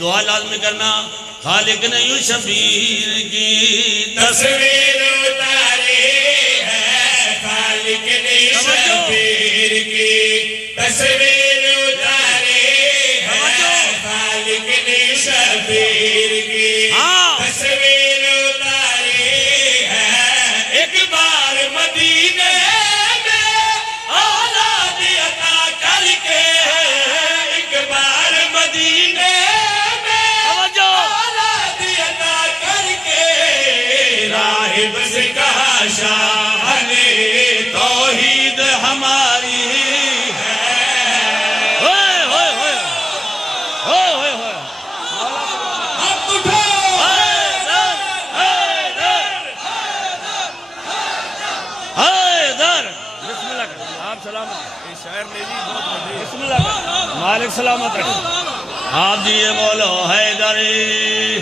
دعا لازمی کرنا خالق نے یوں شبیر کی تصویر اتاری ہے، خالق نے شبیر کی تصویر اتاری ہے، خالق نے شبیر کی تصویر اتاری ہے۔ ایک بار مدینے میں اولاد عطا کر کے، ایک بار مدینے بس کہا شاہ نے توحید ہماری ہے۔ ہوئے ہوئے ہوئے ہوئے ہوئے ہوئے اب اٹھو حیدر بسم اللہ کریں آپ سلامت اس شاعر نے بھی بہت مزید بسم اللہ کریں مالک سلامت رکھیں آپ جی یہ بولو حیدری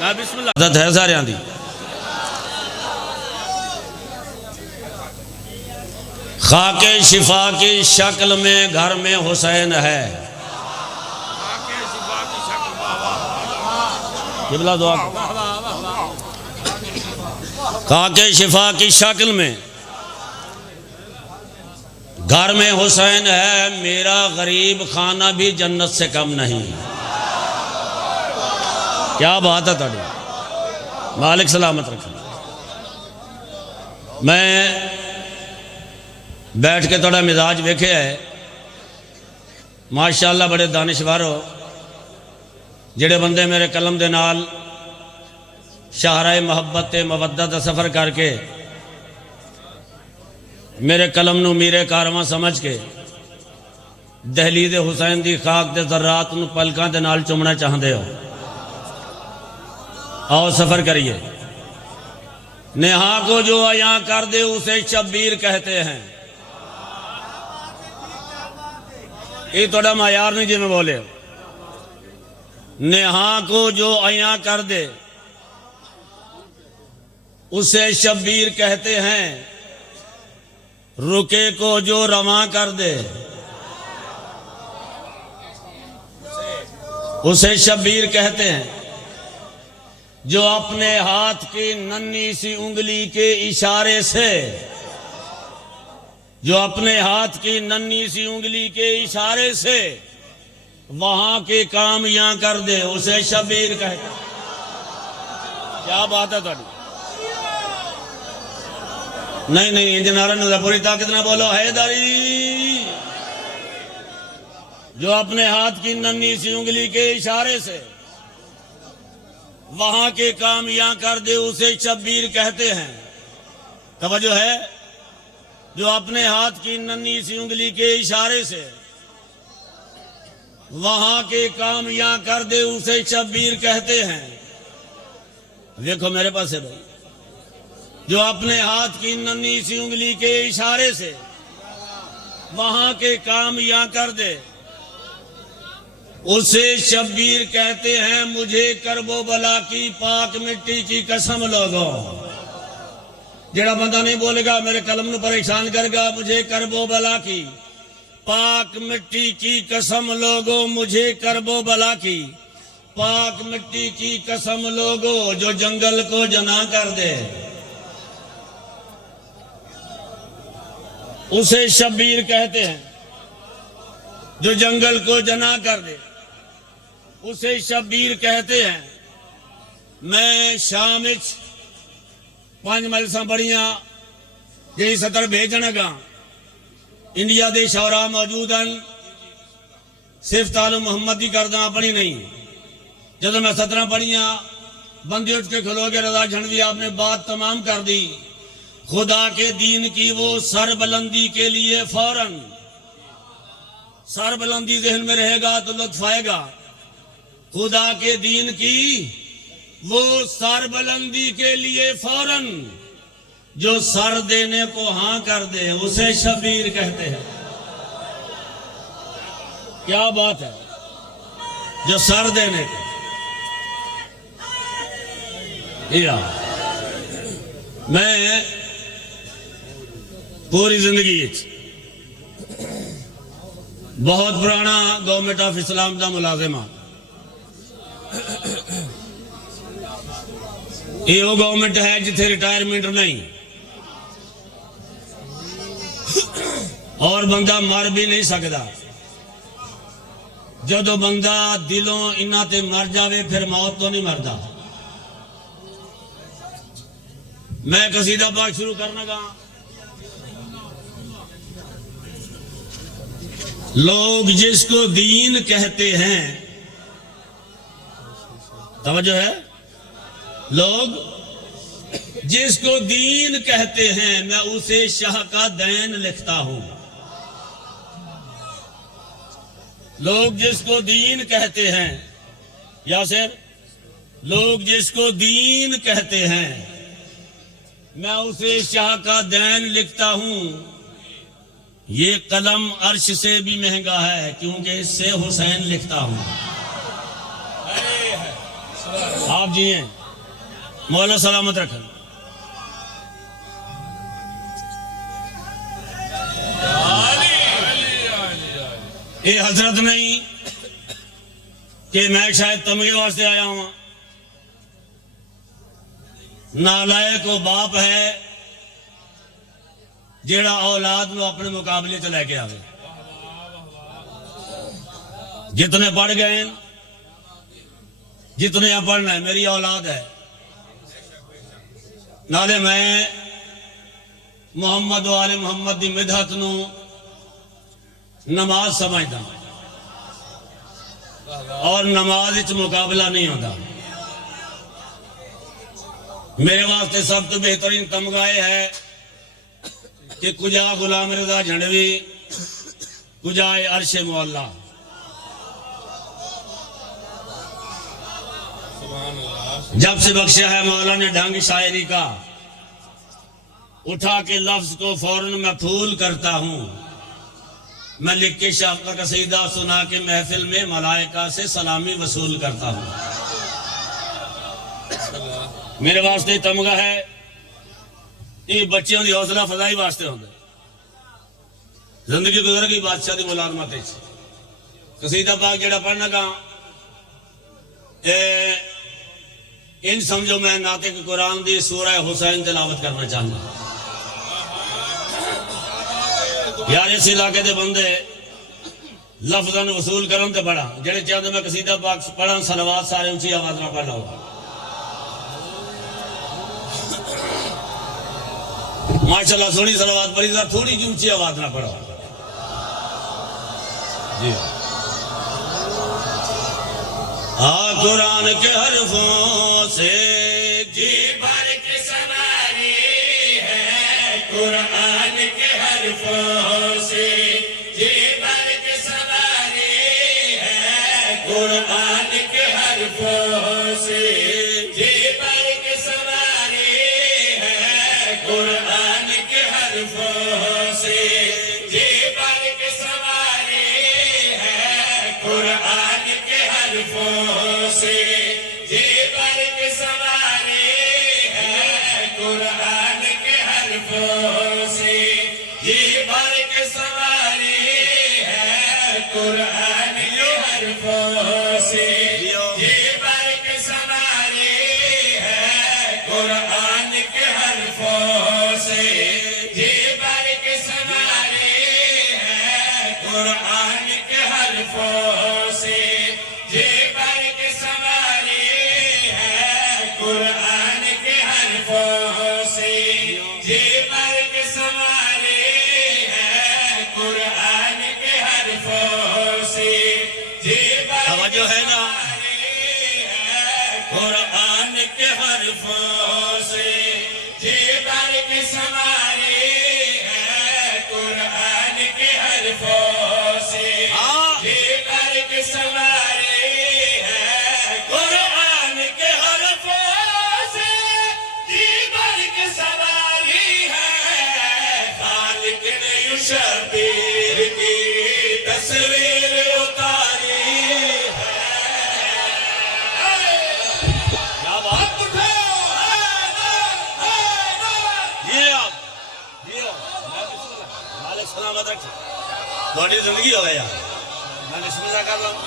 میں بسم اللہ حضرت ہے سارے آن دی خاک شفا کی شکل میں گھر میں حسین ہے، قبلہ دعا خاک شفا کی شکل میں گھر میں حسین ہے، میرا غریب خانہ بھی جنت سے کم نہیں۔ کیا بات ہے تاڑی مالک سلامت رکھیں۔ میں بیٹھ کے تھوڑا مزاج ویکھے ہے، ماشاءاللہ بڑے دانشور ہو جڑے بندے میرے قلم دے نال شاہراہ محبت مودت دا سفر کر کے میرے قلم نو میرے کارواں سمجھ کے دہلیز حسین دی خاک دے ذرات نو پلکاں دے نال چمنا چاہندے ہو۔ آؤ سفر کریے۔ نہا کو جو عیاں کر دے اسے شبیر کہتے ہیں۔ یہ توڑا معیار نہیں جی میں بولے، نہا کو جو عیاں کر دے اسے شبیر کہتے ہیں، رکے کو جو رواں کر دے اسے شبیر کہتے ہیں، جو اپنے ہاتھ کی ننھی سی انگلی کے اشارے سے، جو اپنے ہاتھ کی ننھی سی انگلی کے اشارے سے وہاں کے کام یہاں کر دے اسے شبیر کہتے ہیں۔ کیا بات ہے تھوڑی؟ نہیں انجنارہ نے پوری طاقت نہ بولو حیدری۔ جو اپنے ہاتھ کی ننھی سی انگلی کے اشارے سے وہاں کے کام یہاں کر دے اسے شبیر کہتے ہیں۔ توجہ ہے؟ جو اپنے ہاتھ کی ننھی سی انگلی کے اشارے سے وہاں کے کام یہاں کر دے اسے شبیر کہتے ہیں۔ دیکھو میرے پاس ہے بھائی، جو اپنے ہاتھ کی ننھی سی انگلی کے اشارے سے وہاں کے کام یہاں کر دے اسے شبیر کہتے ہیں۔ مجھے کرب و بلا کی پاک مٹی کی قسم لوگوں، جڑا بندہ نہیں بولے گا میرے قلم نو پریشان کر گا، مجھے کرب و بلا کی پاک مٹی کی قسم لوگوں، مجھے کرب و بلا کی پاک مٹی کی قسم لوگوں، جو جنگل کو جنا کر دے اسے شبیر کہتے ہیں۔ جو جنگل کو جنا کر دے اسے شبیر کہتے ہیں۔ میں شام وچ 5 مجلساں بڑیاں جی صدر بھیجنا گا، انڈیا دے شعراء موجود ہیں، صرف تعلق محمد دی کردہ اپنی نہیں۔ جب میں 17 پڑھیاں بندے اٹھ کے کھلو گے، رضا جھنڈوی آپ نے بات تمام کر دی۔ خدا کے دین کی وہ سر بلندی کے لیے فوراً، سر بلندی ذہن میں رہے گا تو لطف آئے گا۔ خدا کے دین کی وہ سر بلندی کے لیے فوراً، جو سر دینے کو ہاں کر دے اسے شبیر کہتے ہیں۔ کیا بات ہے؟ جو سر دینے کو میں پوری زندگی بہت پرانا گورنمنٹ آف اسلام دا ملازمہ، یہ وہ گورنمنٹ ہے جتھے ریٹائرمنٹ نہیں، اور بندہ مر بھی نہیں سکتا۔ جدو بندہ دلوں انہاں تے مر جاوے پھر موت تو نہیں مردا۔ میں قصیدہ پاک شروع کرنا گا۔ لوگ جس کو دین کہتے ہیں، توجہ ہے، لوگ جس کو دین کہتے ہیں میں اسے شاہ کا دین لکھتا ہوں۔ لوگ جس کو دین کہتے ہیں، یاسر، لوگ جس کو دین کہتے ہیں میں اسے شاہ کا دین لکھتا ہوں۔ یہ قلم عرش سے بھی مہنگا ہے کیونکہ اس سے حسین لکھتا ہوں۔ آپ جی ہیں، مولا سلامت رکھیں۔ یہ حضرت نہیں کہ میں شاید تمغے واسطے آیا ہوں، نالائق کو باپ ہے جیڑا اولاد نو اپنے مقابلے چ لے کے آوے۔ جتنے پڑھ گئے، جتنے یہاں پڑھنا ہے، میری اولاد ہے، نالے میں محمد و آل محمد دی مدحت نو نماز سمجھتا اور نماز وچ مقابلہ نہیں ہوتا۔ میرے واسطے سب تو بہترین تمغہ ہے کہ کجا غلام رضا جھنڈوی، کجا عرش مولا۔ جب سے بخشا ہے مولا نے ڈھنگ شاعری کا، اٹھا کے لفظ کو فوراً میں پھول کرتا ہوں۔ میں لکھ کے شاہ کا قصیدہ سنا کے محفل میں ملائکہ سے سلامی وصول کرتا ہوں۔ میرے واسطے تمغہ ہے، یہ بچیوں دی حوصلہ فضائی واسطے ہوندے۔ زندگی گزر گئی بادشاہ دی ملازمت وچ۔ قصیدہ پاک جڑا پڑھنا گا، ان سمجھو میں ناطق قرآن دی سورہ حسین تلاوت کرنا چاہتا ہوں۔ یار اس علاقے دے بندے لفظاً وصول کرن تے پڑھا، جڑے چاہتے میں قصیدہ پاک پڑھا صلوات سارے اونچی آواز نہ پڑھ لو۔ ماشاءاللہ سونی صلوات پڑھی ذرا تھوڑی جی اونچی آواز نہ پڑھو۔ جی قرآن کے حرفوں سے جی بھر کے سواری ہے، قرآن کے حرفوں سے جی بھر کے سواری ہے، قرآن کے حرفوں سے جی بھر کے سواری ہے، قرآن کے حرفوں سے جی بھر کے سواری ہے، قرآن کے حرفوں سے جی بھر کے سواری ہے، قرآن کے حرفوں سے جی بھر کے سواری ہے، قرآن کے حرفوں سے جی بھر کے سواری ہے، قرآن کے حرفوں سے جی بھر کے سواری ہے، قرآن کے حرفوں سے جی بھر کے سواری ہے، قرآن کے حرفوں سے جی بھر کے سواری ہے، قرآن کے حرفوں سے جی بھر کے سواری ہے، قرآن کے حرفوں سے جی بھر کے سواری ہے، قرآن کے حرفوں سے جی بھر کے سواری ہے، قرآن کے حرفوں سے جی بھر کے سواری ہے۔ خالق نے یوں شبیر کی تصویر اتاری ہے۔ کیا بات اٹھو، یہ آپ مالک سلامت رکھیں، تھوڑی زندگی ہو گئی یار، میں بسم اللہ کر رہا ہوں۔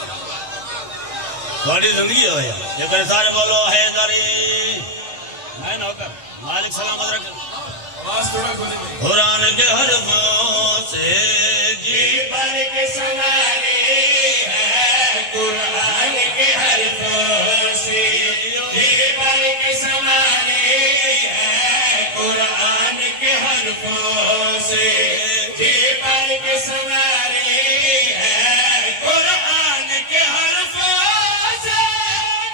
تھوڑی زندگی ہو یا یہ میرے سارے بولو حیدری میں نوکر مالک سلامت رکھ قرآن کے حرفوں سے جی بھر کے سنواری ہے قرآن کے حرفوں سے جی بھر کے سنواری ہے قرآن کے حرفوں سے جی بھر کے سنواری ہے قرآن کے حرفوں سے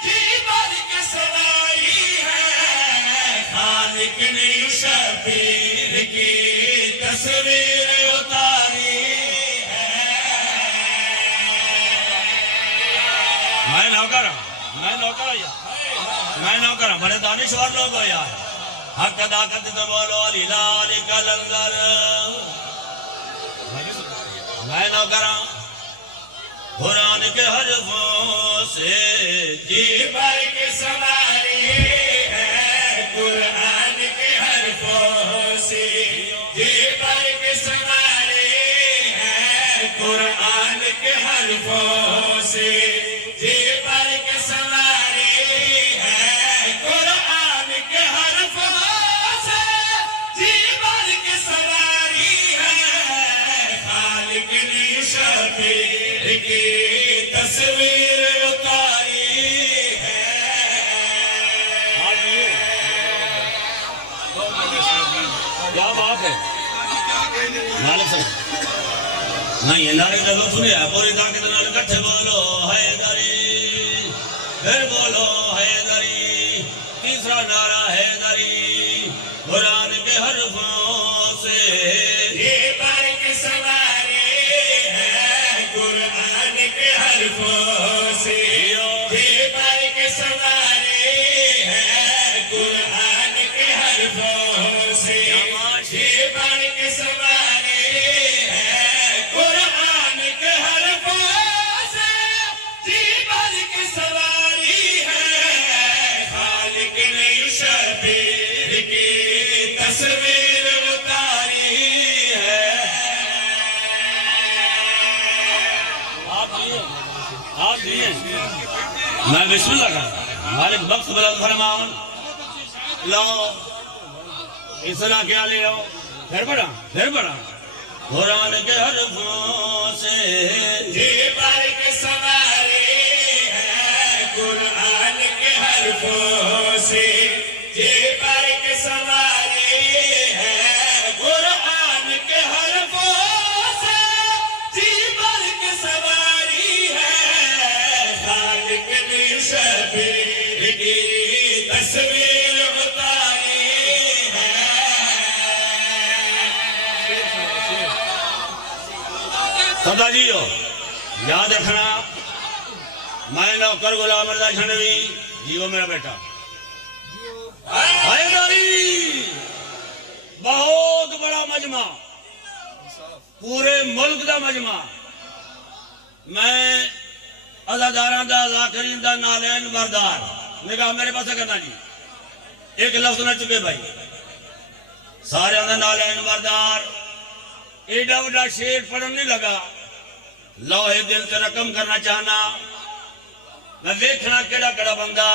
جی بھر کے سنواری ہے خالق نے شبیر کی تصویر اتاری ہے میں نوکر بڑے دانشور لوگ ہو یار حق ادا کرتے تو بولو علی لال کلندر میں نوکر قرآن کے حرفوں سے جی بھر کے سواری ہے قرآن کے حرفوں سے جی بھر کے سواری ہے قرآن کے حرفوں سے جی بھر کے سواری ہے قرآن کے حرفوں سے جی بھر کے سواری ہے خالق نے شبیر کی تصویر اتاری ہے کیا بات ہے مالک صاحب نہیں یہ نعرے کا لوگ سنیا پوری طاقت نال کٹھے بولو حیدری پھر بولو حیدری تیسرا نعرہ حیدری قرآن کے حرفوں سے یہ بھر کے سواری ہے قرآن کے حرفوں سے یہ بھر کے سواری ہے قرآن کے حرفوں سے یہ بھر کے سواری ہے قرآن کے حرفوں سے جی بھر کے سواری ہے خالق نے شبیر کی تصویر اتاری ہے آپ دیئے میں بسم اللہ کا مالک وقت بلند فرماؤں لو اصلاح کیا لے آؤ پھر بڑھا قرآن کے حرفوں سے جی بھر کے سواری ہے قرآن کے حرفوں سے جی بھر کے سواری ہے قرآن کے حرفوں سے جی بھر کے سواری ہے خالق نے شبیر کی تصویر اتاری ہے سدا جیو یاد رکھنا میں نوکر غلام مرزا جھنڈوی جیو میرا بیٹا حیدری بہت بڑا مجمع پورے ملک دا مجمع میں ازاداران دا ذاکرین دا نالین بردار نگاہ میرے پاس کرنا جی ایک لفظ نہ چکے بھائی سارے اندر نالین بردار ایڈا وڈا شیر پڑھن نہیں لگا لوہے دل سے رقم کرنا چاہنا میں دیکھنا کیڑا بندہ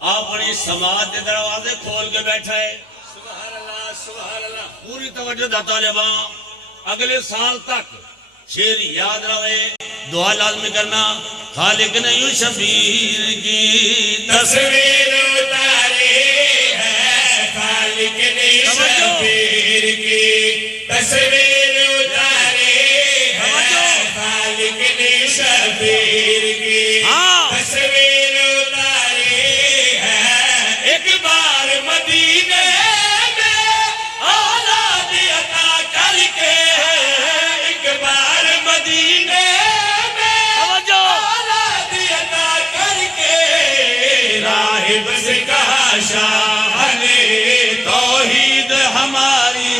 اپنی سماعت کے دروازے کھول کے بیٹھا ہے سبحان اللہ پوری توجہ دا طالباں اگلے سال تک شیر یاد رہے دعا لازمی کرنا خالق نے یوں شبیر کی تصویر اتاری ہے خالق نے شبیر کی تصویر اتاری ہے خالق نے شبیر کی تصویر اتاری ہے ایک بار مدینے میں اولاد عطا کر کے ایک بار مدینے میں اولاد عطا کر کے راہب سے کہا شاہ نے توحید ہماری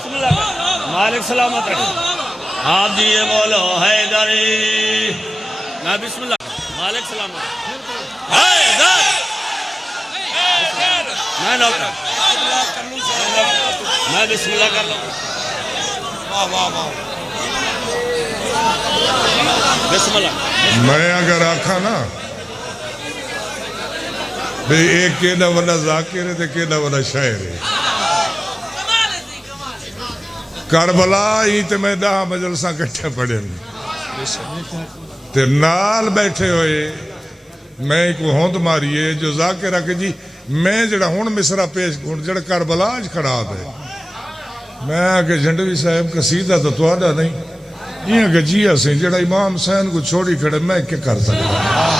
بسم اللہ مالک سلامت رکھیں آپ دیئے بولو حیدری میں بسم اللہ مالک سلامت حیدر میں نوکر میں بسم اللہ کر لوں بسم اللہ میں اگر آکھا نا بھئی ایک کیڑا والا ذاکر ہے تے کیڑا والا شاعر ہے کربلا ہی تے میں 10 مجلساں کٹھے پڑھے تے نال بیٹھے ہوئے میں ایک ہوند ماری ہے جو ذاکر ہے کہ جی میں جڑا ہون مصرہ پیش کون جڑا کربلا آج کھڑا دے میں کہ جھنڈوی صاحب قصیدہ تو توڑا نہیں یہ کہ جی اسیں جڑا امام حسین کو چھوڑی کھڑے میں کیا کر سکتا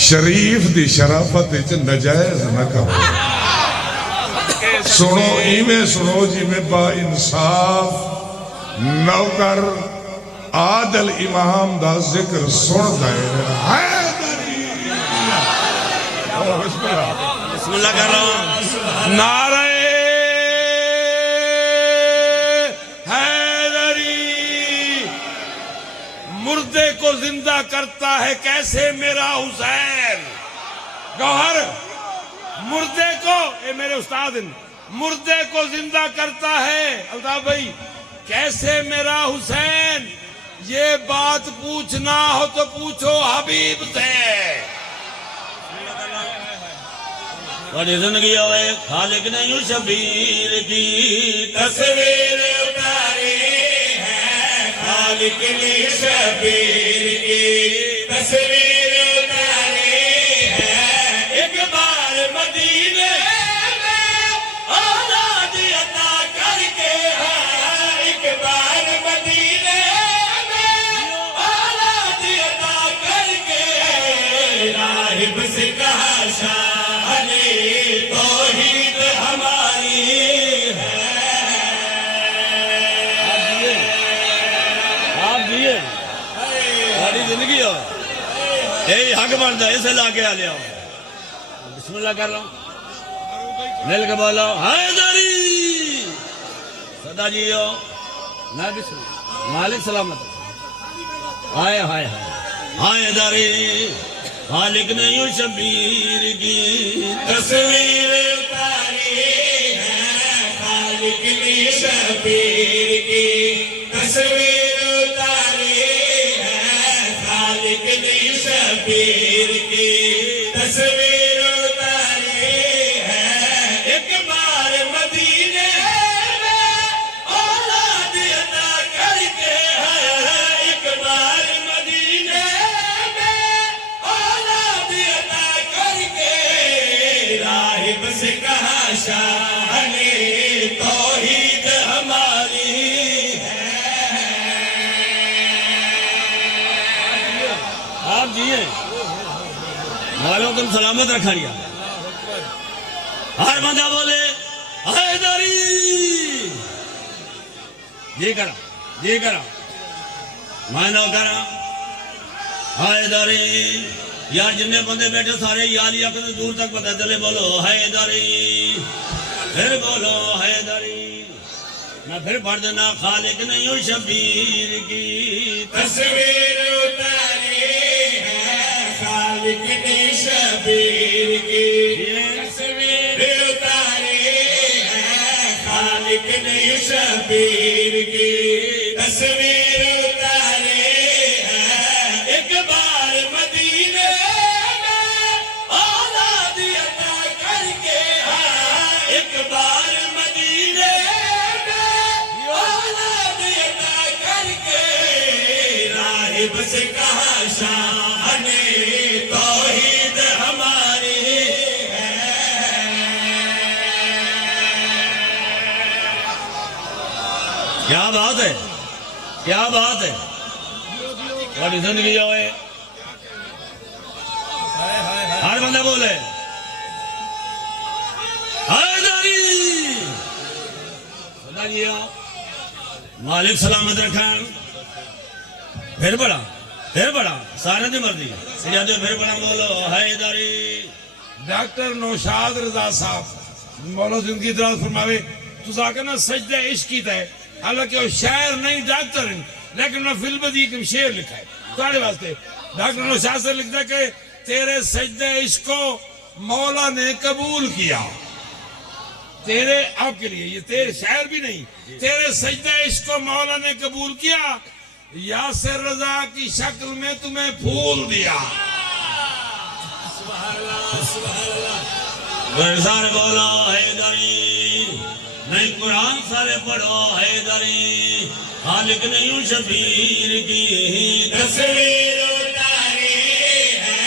شریف دی شرافت وچ نجائز نہ کہو سنو ایویں سنو جی میں با انصاف نوکر عادل امام دا ذکر سن دے بسم اللہ کر رہا ہوں نعرہ مردے کو زندہ کرتا ہے کیسے میرا حسین گوہر مردے کو اے میرے استاد مردے کو زندہ کرتا ہے الطاف بھائی کیسے میرا حسین یہ بات پوچھنا ہو تو پوچھو حبیب سے بڑی زندگی ہوئے خالق نے یوں شبیر کی تصویر اتاری خالق نے شبیر کی تصویر اتاری ہے ایک بار مدینے میں اولاد عطا کر کے ہے ایک بار مدینے میں اولاد عطا کر کے راہب سے کہا شاہ علی توحید ہماری زندگی ہو یہی حق بنتا ہے اسے لا کے آ لیا بسم اللہ کر رہا ہوں مل کے بولو حیدری صدا جی ہو میں بسم اللہ مالک سلامت ہائے ہائے حیدری خالق نے یوں شبیر کی تصویر اتاری ہے خالق نے شبیر کی تصویر شبیر کی تصویر اتاری ہے ایک بار مدینے میں اولاد عطا کر کے ہے ایک بار مدینے میں اولاد عطا کر کے راہب سے کہا شاہ نے توحید ہماری آپ جیئے والوں تم سلامت رکھا لیا ہر بندہ بولے حیدری جی کرا میں نو کرا حیدری یار جنہیں بندے بیٹھے سارے یاد یا کہ دور تک پتہ چلے بولو حیدری پھر بولو حیدری میں پھر پڑھ دینا خالق نے یوں شبیر کی تصویر اتاری خالق نے شبیر کی تصویر اتاری ہے خالق نے شبیر کی تصویر اتاری ہے ایک بار مدینے میں اولاد عطا کر کے ہے ایک بار مدینے میں اولاد عطا کر کے راہب سے کہا شاہ نے توحید ہماری ہے کیا بات ہے کیا بات ہے بڑی زندگی ہوئے ہر بندہ بولے حیدری صدا جی مالک سلامت رکھا پھر بڑا سارے دی مرضی سجادے پھر بڑا بولو حیدری ڈاکٹر نوشاد رضا صاحب مولا زندگی دراز فرماوے تو نا سجدہ عشق کی ہے حالانکہ وہ شاعر نہیں ڈاکٹر ہیں لیکن انہوں نے فلم دی ایک شعر لکھا ہے تھوڑے واسطے ڈاکٹر نوشاد سے لکھتا ہے کہ تیرے سجدہ عشق کو مولا نے قبول کیا. تیرے آپ کے لیے یہ تیرے شاعر بھی نہیں, تیرے سجدہ عشق کو مولا نے قبول کیا, یاسر رضا کی شکل میں تمہیں پھول دیا. سارے بولو حیدری, نہیں قرآن سارے پڑھو حیدری, خالق نہیں شبیر کی تصویر اتاری ہے,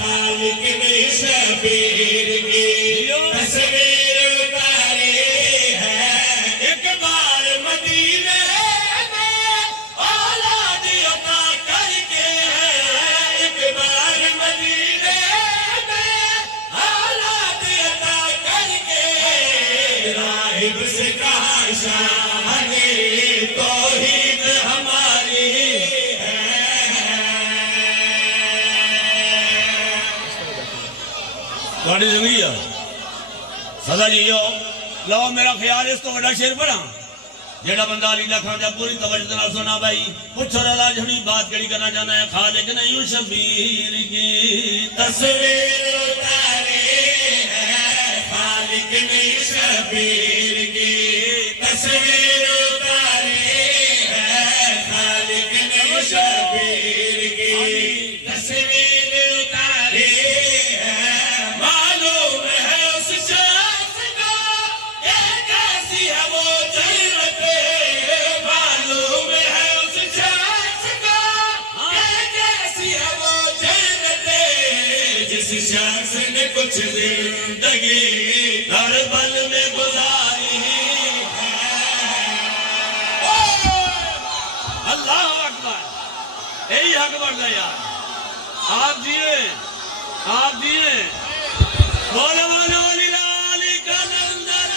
خالق نہیں شبیر کی تصویر اتاری ہے. ایک بار مدینے میں اولاد عطا کر کے, ایک بار مدینے میں اولاد عطا کر کے, راہب سے کہا شاہ نے توحید ہماری ہے. تھوڑی زندگی ہے سدا جی لو میرا خیال اس کو بڑا شیر پڑھا جیڑا بندہ علی لکھاں دے پوری توجہ نال سنا بھائی. پوچھو رلا جھڑی بات کیڑی کرنا چاہنا ہے, خالق نہیں شبیر کی تصویر اتاری ہے, خالق نہیں شبیر کی تصویر اتاری ہے, خالق نہیں شبیر کی تصویر اتاری ہے. معلوم ہے اس شخص کو کہ کیسی ہے وہ جنت, معلوم ہے اس شخص کو کہ کیسی ہے وہ جنت, جس شخص نے کچھ زندگی کربل میں گزاری ہے. اللہ اکبر, یہی حق بڑھتا یار. آپ جیے, آپ جیے, بولو بولو علی لالی کا نندر.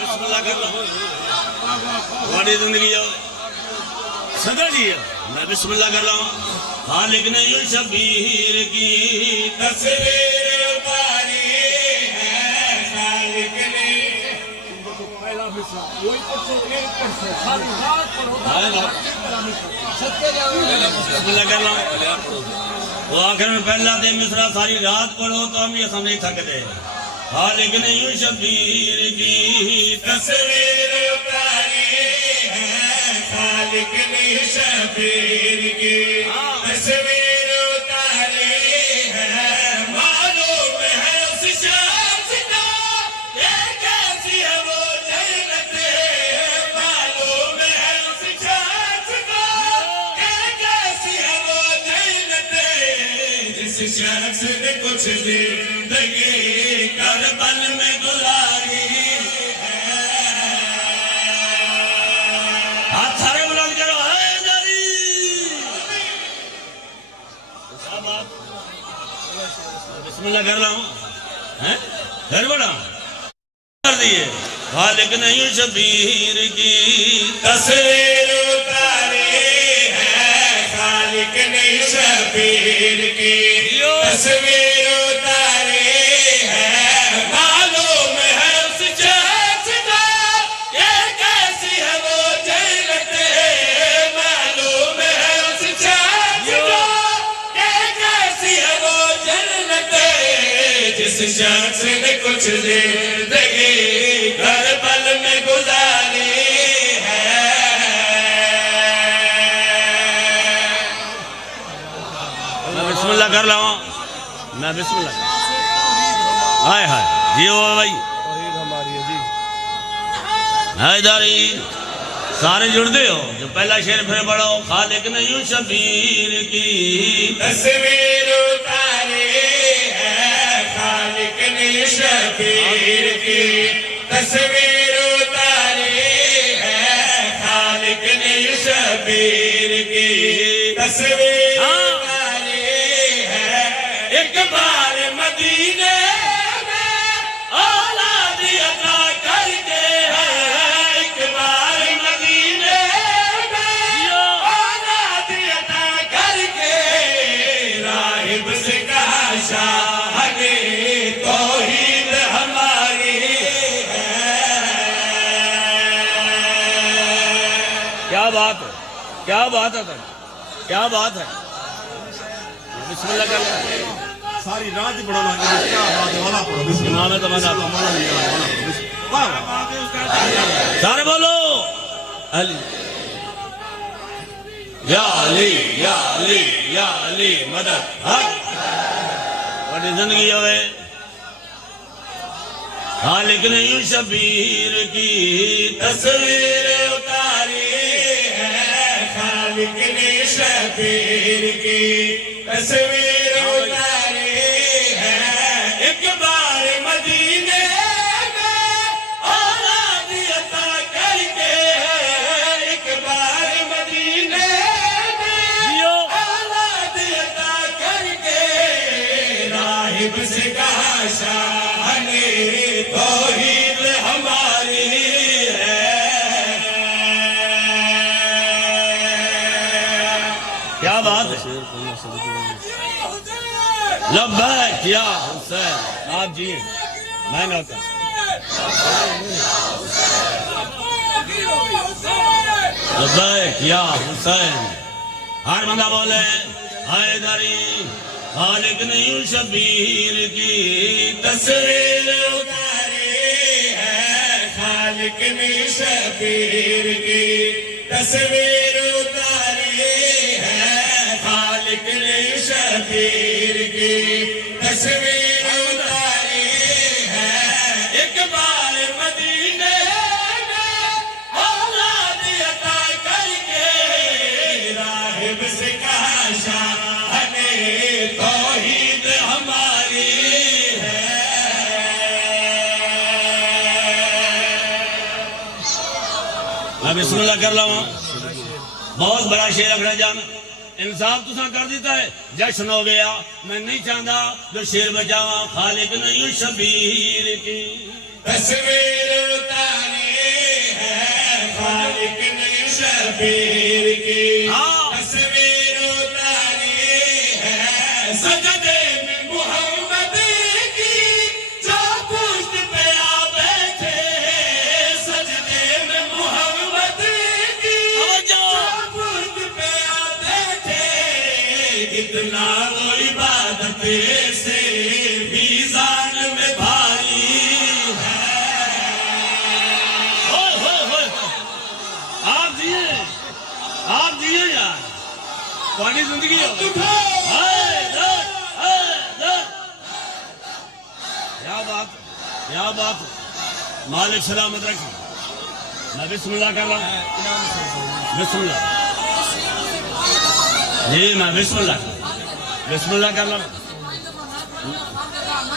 بسم اللہ کر لو تھوڑی زندگی ہو صدر جی, میں بسم اللہ کر رہا ہوں. خالق نہیں شبیر کی تصویر اتاری ہے, خالق نہیں. بسم اللہ کر رہا ہوں. وہ آخر میں پہلا دے مصرع ساری رات پڑھو تو ہم یہ سب نہیں تھکتے. خالق نہیں شبیر کی تصویر اتاری ہے, خالق نہیں شبیر کی تصویر اتاری ہے. معلوم ہے اس شخص کو کہ کیسی ہے وہ جنت, معلوم ہے اس شخص کو کہ کیسی ہے وہ جنت, جس شخص نے کچھ زندگی کربل میں گزاری ہے. ہاتھ سارے بلند کرو حیدری. بسم اللہ کر رہا ہوں, گھر بڑا کر دیئے. خالق نہیں شبیر کی تصویر اتاری ہے, خالق نہیں شبیر کی تصویر اتاری ہے. معلوم ہے اس شخص کو کہ کیسی ہے وہ جنت, معلوم ہے اس شخص کو کہ کیسی ہے وہ جنت, جس شخص نے کچھ زندگی کربل میں گزاری ہے. میں بسم اللہ کر رہا ہوں, میں بسم اللہ. ہائے ہائے جی ہو بھائی حیدری, سارے جڑتے ہو. جو پہلا شعر پھر پڑھو, خالق نہیں شبیر کی تصویر اتاری ہے, خالق نہیں شبیر کی تصویر اتاری ہے, خالق نہیں شبیر کی تصویر اتاری ہے. ایک بار مدینے میں اولاد عطا کر کے, ایک بار مدینے میں اولاد عطا کر کے, راہب سے کہا شاہ نے توحید ہماری ہے. بات ہے، کیا بات ہے سر، کیا بات ہے. بسم اللہ کر لیں. ساری رات ہی پڑھانا کہ کیا بات ہے والا پڑھو بسم اللہ. امام ہے تمہارا مولا نہیں ہے والا پڑھو بسم اللہ. واہ واہ. سارے بولو علی یا علی یا علی یا علی مدد حق. بڑی زندگی ہوئے خالق نے یوں شبیر کی تصویر اتاری ہے. خالق نے شبیر کی تصویر اتاری ہے. ایک بار مدینے میں اولاد عطا کر کے. ایک بار مدینے میں اولاد عطا کر کے. راہب سے کہا شاہ نے توحید ہماری ہے. کیا بات ہے. لبیک یا حسین. آپ جی میں نہ ہوتا. لبیک یا حسین. ہر بندہ بولے حیدری. خالق نے یوں شبیر کی تصویر اتاری ہے. خالق نے شبیر کی تصویر اتاری ہے. خالق نے شبیر کی تصویر اتاری ہے. ایک بار مدینے میں اولاد عطا کر کے. راہب سے کہا شاہ نے توحید ہماری ہے. میں بسم اللہ کر رہا ہوں. بہت بڑا شیر اکھڑا جان. انصاف تساں کر دیتا ہے، جشن ہو گیا. میں نہیں چاہتا جو شیر بچاواں. خالق نے یوں شبیر کی تصویر اتاری ہے. خالق نے شبیر کی تصویر اتاری ہے. سجدے میں محمد کی جو پشت پہ آ بیٹھے. سجدے میں محمد کی جو پشت پہ آ بیٹھے. اتنا وہ عبادت سے میزان میں بھاری ہے. ہوئے ہوئے ہوئے. آپ دیئے یار تھوڑی زندگی ہو. کیا بات کیا بات. مالک سلامت رکھیں. میں بسم اللہ کر رہا ہوں. بسم اللہ جی. میں بسم اللہ کر رہا ہوں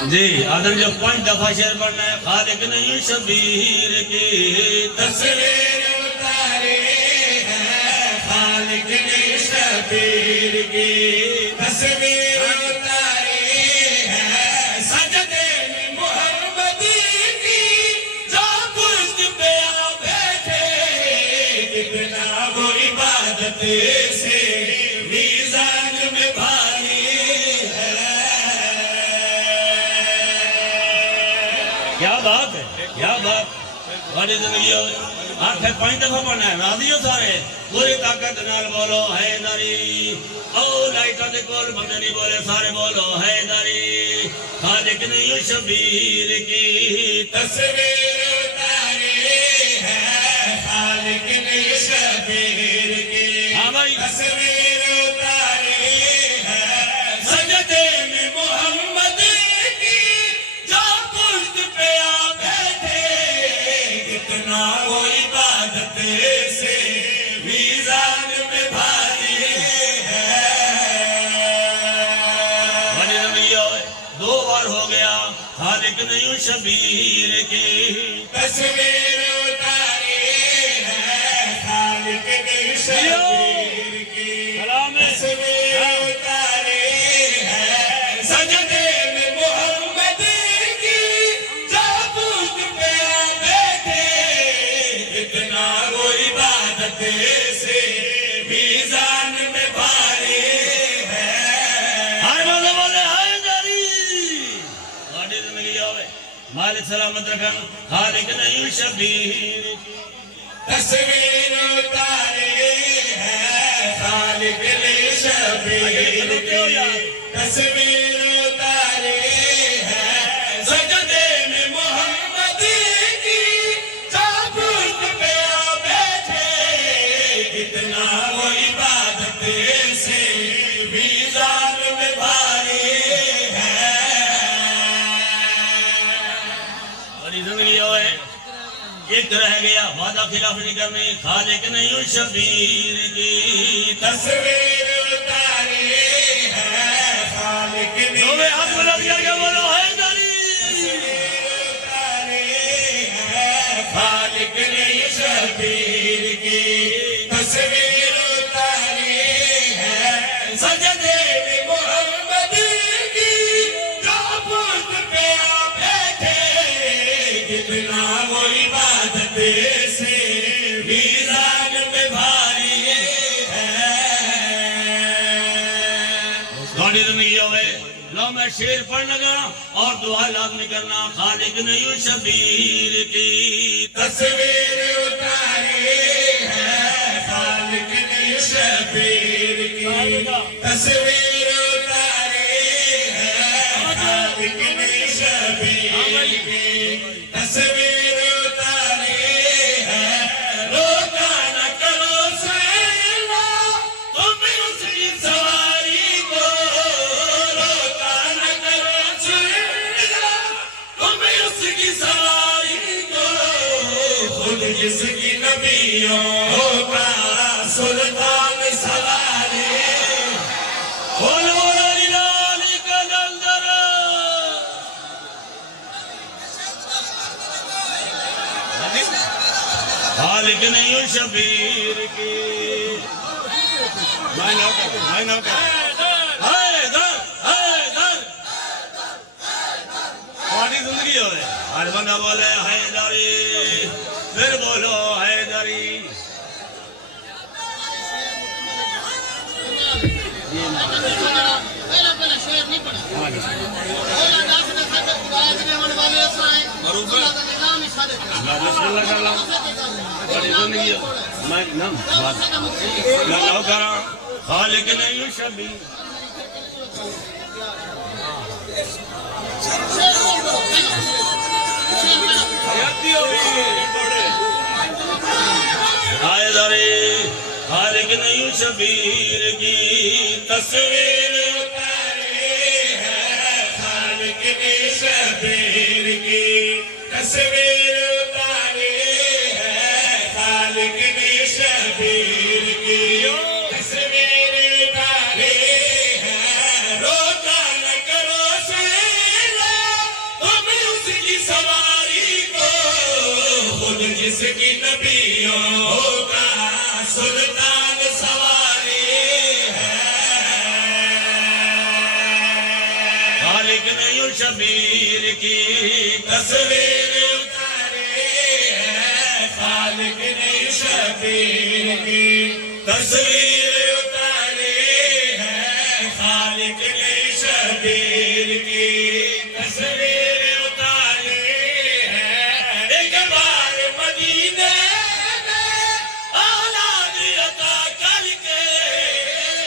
جی. آدم جو 5 دفعہ شعر پڑھنا ہے. خالق نے یوں شبیر کی تصویر اتاری ہے. خالق نے شبیر کی تصویر اتاری ہے. سجدے میں محمد کی جو پشت پہ آ بیٹھے. اتنا وہ عبادت سے میزان میں بھاری ہے. کیا بات ہے کیا بات. بڑی زندگی ہو. آخر 5 دفعہ پڑھنا ہے. راضی ہو سارے. پوری طاقت نال بولو حیدری. او لائٹاں دے کول بندے نہیں بولے. سارے بولو حیدری. خالق نے یوں شبیر کی تصویر اتاری ہے. خالق نے شبیر کی ہاں بھائی. تصویر اتاری ہے. سجدے میں محمد کی جو پشت پہ آ بیٹھے. اتنا وہ عبادت سے میزان میں بھاری ہے. بڑی زندگی ہو. 2 بار ہو گیا. خالق نے یوں شبیر کی تصویر اتاری ہے. خالق نے شبیر کی سلام ہے. تصویر اتاری ہے. سجدے میں محمد کی جو پشت پہ آ بیٹھے. اتنا وہ عبادت سے میزان میں بھاری ہے. ہر بندہ بولے حیدری. بڑی زندگی ہو. مالک سلامت رکھن. خالق نے یوں شبیر کی تصویر اتاری خالق نے شبیر کی تصویر اتاری ہے سجدے میں محمد کی تابوت پہ آ بیٹھے اتنا وہ عبادت سے میزان میں بھاری ہے بڑی زندگی ہوئے ایک رہ گیا وعدہ خلاف نہیں کرنے خالق نہیں ہوں شبیر کی تصویر اتاری ہے خالق نے دونوں ہاتھ بلند کر کے بولو حیدری تصویر اتاری ہے خالق نے شبیر کی تصویر اتاری ہے سجدے میں محمد کی تابوت پہ آ بیٹھے کتنا وہ عبادت سے میزان میں بھاری ہے تھوڑی زندگی ہوئے لو میں شیر پڑھنے گا اور دعا لازمی کرنا خالق نہیں ہوں شبیر کی تصویر اتاری ہے خالق نے شبیر کی تصویر اتاری ہے خالق نے شبیر کی تصویر اتاری ہے روکا نہ کرو سیلا تم اس کی سواری کو روکا نہ کرو سیلا تم اس کی سواری کو خود جس کی نبیوں کا سلطان سواری بولو بولو للہ کا نندر خالق نہیں ہوں شبیر کی تھوڑی زندگی ہوئے ہر بندہ بولے حیدری پھر بولو حیدری پہلا شعر نہیں پڑھا پہلا دس نے سب گائے نے ہونے والے اسرائیں اللہ کا نظام ہی سارے بسم اللہ کر لوں بڑی زندگی میں نم لو کرا خالق نہیں ہوں شبیر حیدری خالق نہیں ہوں شبیر کی تصویر اتاری ہے خالق نے شبیر کی تصویر اتاری ہے خالق نے شبیر کی تصویر اتاری ہے روکا نہ کرو سیلا تم اس کی سواری کو خود جس کی نبیوں کا سلطان سواری ہے خالق نہیں ہوں شبیر کی تصویر اتاری ہے خالق نے شبیر کی تصویر اتاری ہے خالق نے شبیر کی تصویر اتاری ہے ایک بار مدینے میں اولاد عطا کر کے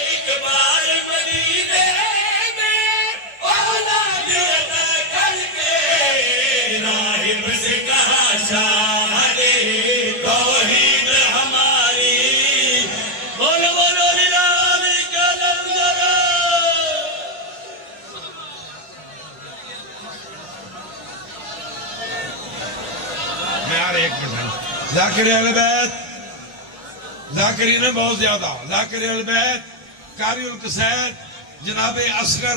ایک بار مدینے میں اولاد عطا کر کے راہب سے کہا شاہ توحید ہماری بولو بولو للہ کا نندر یار ایک منٹ ذاکر اہل بیت ذاکرین بہت زیادہ ذاکر اہل بیت قاری القصائد جناب اصغر